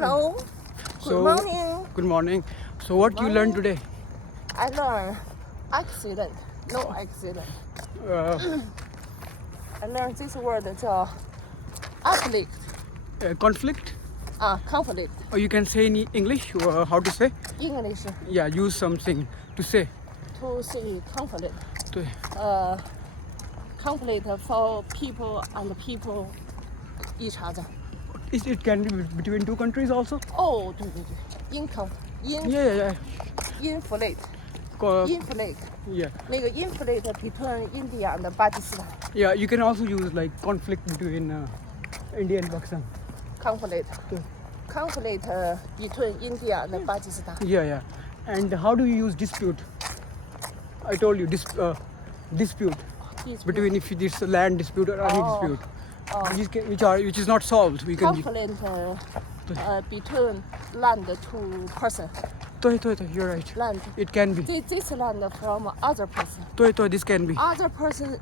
Hello. Good morning. Good morning. So what you learned today? I learned accident, no accident. I learned this word 叫 conflict. Conflict? Conflict. Or you can say in English how to say? English Yeah, use something to say. to say conflict. 对 Conflict for people and people each other. It can be between two countries also? 哦，对对对，inflate Yeah. Yeah. 那个 inflate between India and Pakistan. Yeah, you can also use like conflict between India and Pakistan. Conflict. 对 Conflict between India and Pakistan. Yeah. And how do you use dispute? I told you dispute between if it is a land dispute or any dispute. Which is not solved. We can Conflict between land to person. 对 you're right. Land. It can be. This land from other person. 对 this can be. Other person